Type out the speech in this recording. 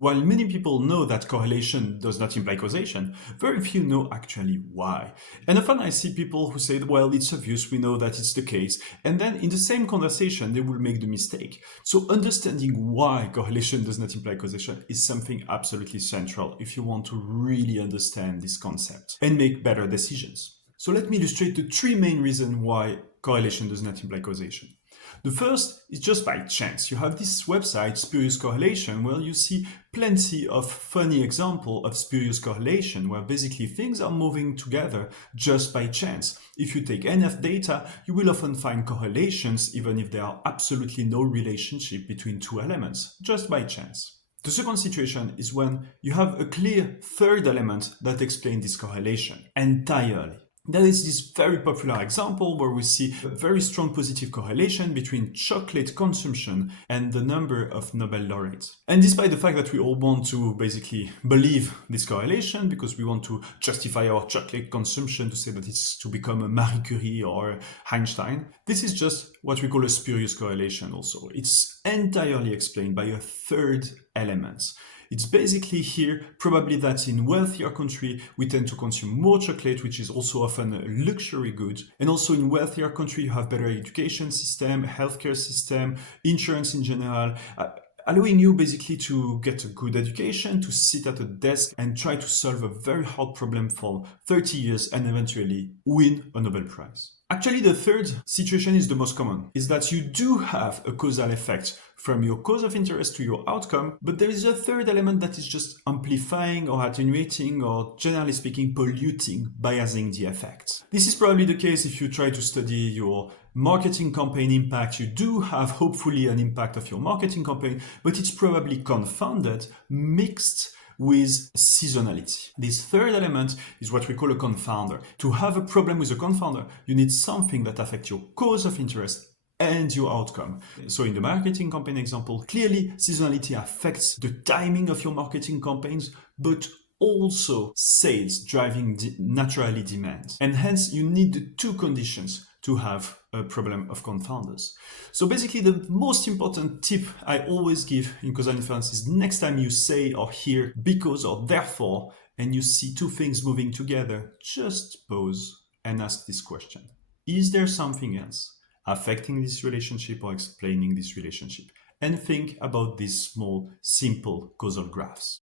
While many people know that correlation does not imply causation, very few know actually why. And often I see people who say, well, it's obvious, we know that it's the case, and then in the same conversation they will make the mistake. So understanding why correlation does not imply causation is something absolutely central if you want to really understand this concept and make better decisions. So let me illustrate the three main reasons why correlation does not imply causation. The first is just by chance. You have this website, Spurious Correlation, where you see plenty of funny examples of spurious correlation, where basically things are moving together just by chance. If you take enough data, you will often find correlations, even if there are absolutely no relationship between two elements, just by chance. The second situation is when you have a clear third element that explains this correlation entirely. There is this very popular example where we see a very strong positive correlation between chocolate consumption and the number of Nobel laureates. And despite the fact that we all want to basically believe this correlation because we want to justify our chocolate consumption to say that it's to become a Marie Curie or Einstein, this is just what we call a spurious correlation also. It's entirely explained by a third element. It's basically here probably that in wealthier country we tend to consume more chocolate, which is also often a luxury good. And also in wealthier country you have better education system, healthcare system, insurance in general, allowing you basically to get a good education, to sit at a desk and try to solve a very hard problem for 30 years and eventually win a Nobel Prize. Actually, the third situation is the most common, is that you do have a causal effect from your cause of interest to your outcome, but there is a third element that is just amplifying or attenuating or, generally speaking, polluting, biasing the effect. This is probably the case if you try to study your marketing campaign impact. You do have hopefully an impact of your marketing campaign, but it's probably confounded, mixed with seasonality. This third element is what we call a confounder. To have a problem with a confounder, you need something that affects your cause of interest and your outcome. So in the marketing campaign example, clearly seasonality affects the timing of your marketing campaigns, but also sales driving naturally demand. And hence you need the two conditions to have a problem of confounders. So basically the most important tip I always give in causal inference is next time you say or hear because or therefore and you see two things moving together, just pause and ask this question. Is there something else affecting this relationship or explaining this relationship? And think about these small, simple causal graphs.